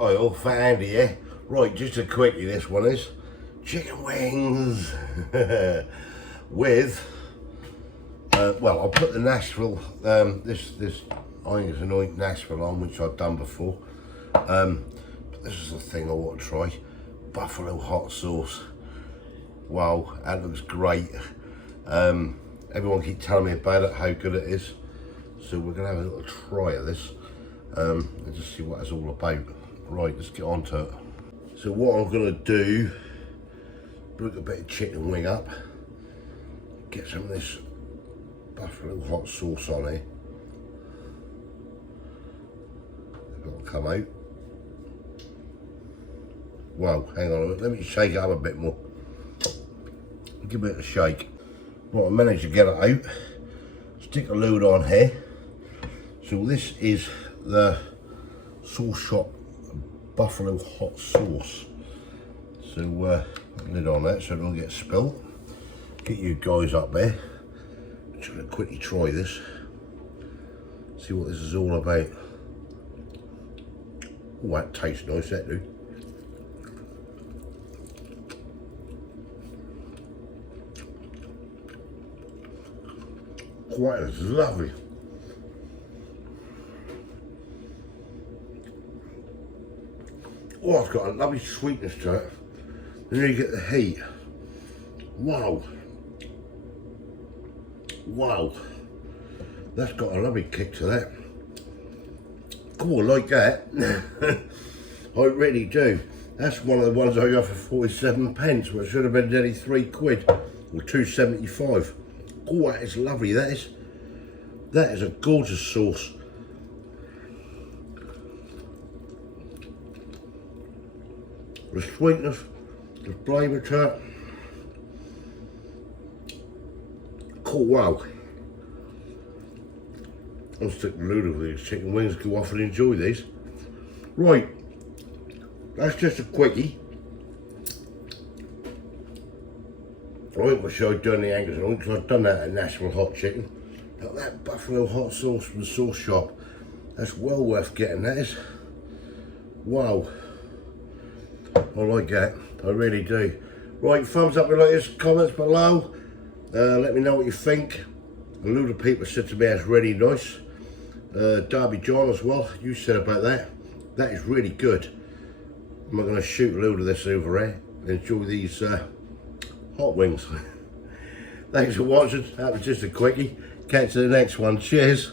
Oil for Andy here. Right, just a quickie, this one is chicken wings with, well, I'll put the Nashville, this I think it's an Nashville on, which I've done before. But this is the thing I want to try. Buffalo hot sauce. Wow, that looks great. Everyone keep telling me about it, how good it is. So we're gonna have a little try of this and just see what it's all about. Right, let's get on to it. So what I'm gonna do, break a bit of chicken wing up, get some of this buffalo hot sauce on here. It'll come out. Wow, hang on a minute, let me shake it up a bit more. Give it a shake. Right, I managed to get it out. Stick a load on here. So this is the Sauce Shop buffalo hot sauce. So lid on that so it don't get spilt. Get you guys up there. I'm just gonna quickly try this. See what this is all about. Oh, that tastes nice, that dude. Quite lovely. Oh, it's got a lovely sweetness to it. Then you get the heat. Wow. Wow. That's got a lovely kick to that. Cool, I like that. I really do. That's one of the ones I got for 47 pence, which should have been nearly £3 or £2.75. Oh, that is lovely, that is. That is a gorgeous sauce. The sweetness, the flavour to it. Cool, wow. I'll stick the load of these chicken wings, go off and enjoy these. Right, that's just a quickie. I think I showed doing the Angus on because I've done that at Nashville Hot Chicken. But that buffalo hot sauce from the Sauce Shop, that's well worth getting, that is. Wow. I like that, I really do. Right, thumbs up below, comments below. Let me know what you think. A load of people said to me that's really nice. Darby John as well, you said about that. That is really good. I'm going to shoot a load of this over here and enjoy these hot wings. Thanks for watching. That was just a quickie. Catch you in the next one. Cheers.